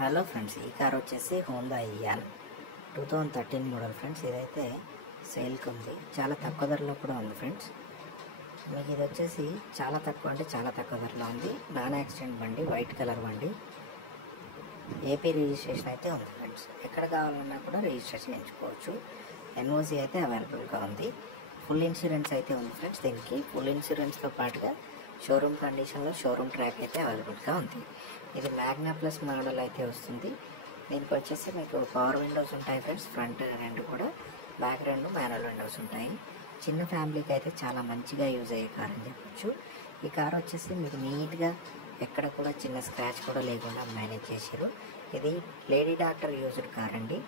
Hello friends, ఈ car వచ్చేసి Honda Ian 2013 model friends. ఇదైతే సేల్కి ఉంది, చాలా తక్కువ ధరలో కూడా ఉంది ఫ్రెండ్స్. మీకు ఇది వచ్చేసి చాలా తక్కువ అంటే చాలా తక్కువ ధరలో ఉంది. నాన్ యాక్సిడెంట్ బండి, వైట్ కలర్ బండి, ఏపీ రిజిస్ట్రేషన్ అయితే ఉంది ఫ్రెండ్స్. ఎక్కడ కావాలన్నా కూడా రిజిస్ట్రేషన్ చేయించుకోవచ్చు. ఎన్ఓసి అయితే అవైలబుల్గా ఉంది. ఫుల్ ఇన్సూరెన్స్ అయితే ఉంది ఫ్రెండ్స్. దీనికి ఫుల్ ఇన్సూరెన్స్తో పాటుగా షోరూమ్ కండిషన్లో షోరూమ్ ట్రాక్ అయితే అవైలబుల్గా ఉంది. ఇది మ్యాగ్నా ప్లస్ మోడల్ అయితే వస్తుంది. దీనికి వచ్చేసి మీకు పవర్ విండోస్ ఉంటాయి ఫ్రెండ్స్. ఫ్రంట్ రెండు కూడా, బ్యాక్ రెండు మాన్యువల్ విండోస్ ఉంటాయి. చిన్న ఫ్యామిలీకి అయితే చాలా మంచిగా యూజ్ అయ్యే కార్ అని చెప్పొచ్చు. ఈ కార్ వచ్చేసి మీకు నీట్గా ఎక్కడ కూడా చిన్న స్క్రాచ్ కూడా లేకుండా మేనేజ్ చేశారు. ఇది లేడీ డాక్టర్ యూజ్డ్ కార్ అండి.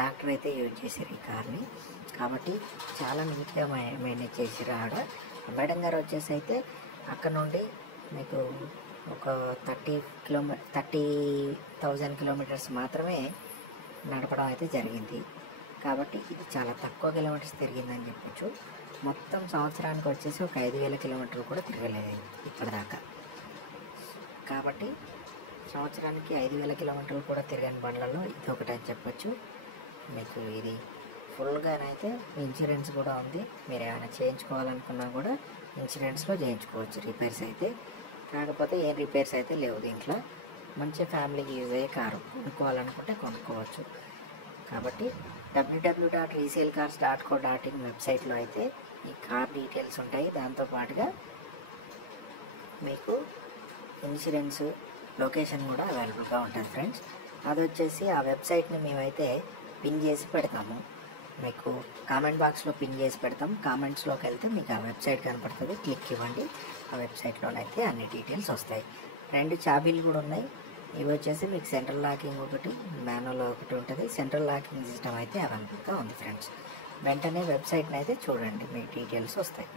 డాక్టర్ అయితే యూజ్ చేశారు ఈ కార్ని, కాబట్టి చాలా నీట్గా మేనేజ్ చేశారు. మేడం గారు వచ్చేసి అయితే అక్కడ నుండి మీకు ఒక 30,000 కిలోమీటర్స్ మాత్రమే నడపడం అయితే జరిగింది. కాబట్టి ఇది చాలా తక్కువ కిలోమీటర్స్ తిరిగిందని చెప్పొచ్చు. మొత్తం సంవత్సరానికి వచ్చేసి ఒక 5,000 కిలోమీటర్లు కూడా తిరగలేదు ఇప్పటిదాకా. కాబట్టి సంవత్సరానికి 5,000 కిలోమీటర్లు కూడా తిరగని బండ్లలో ఇది ఒకటి అని చెప్పొచ్చు. మీకు ఇది ఫుల్గానైతే ఇన్సూరెన్స్ కూడా ఉంది. మీరు ఏమైనా చేయించుకోవాలనుకున్నా కూడా ఇన్సూరెన్స్లో చేయించుకోవచ్చు రిపేర్స్ అయితే. కాకపోతే ఏం రిపేర్స్ అయితే లేవు దీంట్లో. మంచి ఫ్యామిలీకి యూజ్ అయ్యే కారు, కొనుక్కోవాలనుకుంటే కొనుక్కోవచ్చు. కాబట్టి www.resaleCars.co.in వెబ్సైట్లో అయితే ఈ కార్ డీటెయిల్స్ ఉంటాయి. దాంతోపాటుగా మీకు ఇన్సూరెన్స్ లొకేషన్ కూడా అవైలబుల్గా ఉంటుంది ఫ్రెండ్స్. అది వచ్చేసి ఆ వెబ్సైట్ని మేమైతే పిన్ చేసి పెడతాము. మీకు కామెంట్ బాక్స్లో పిన్ చేసి పెడతాం. కామెంట్స్లోకి వెళ్తే మీకు ఆ వెబ్సైట్ కనపడుతుంది, క్లిక్ ఇవ్వండి. ఆ వెబ్సైట్లోనైతే అన్ని డీటెయిల్స్ వస్తాయి. 2 చాబీలు కూడా ఉన్నాయి. ఇవి వచ్చేసి మీకు సెంట్రల్ లాకింగ్ ఒకటి, మాన్యువల్ ఒకటి ఉంటుంది. సెంట్రల్ లాకింగ్ సిస్టమ్ అయితే అవైలబుల్గా ఉంది ఫ్రెండ్స్. వెంటనే వెబ్సైట్ని అయితే చూడండి, మీకు డీటెయిల్స్ వస్తాయి.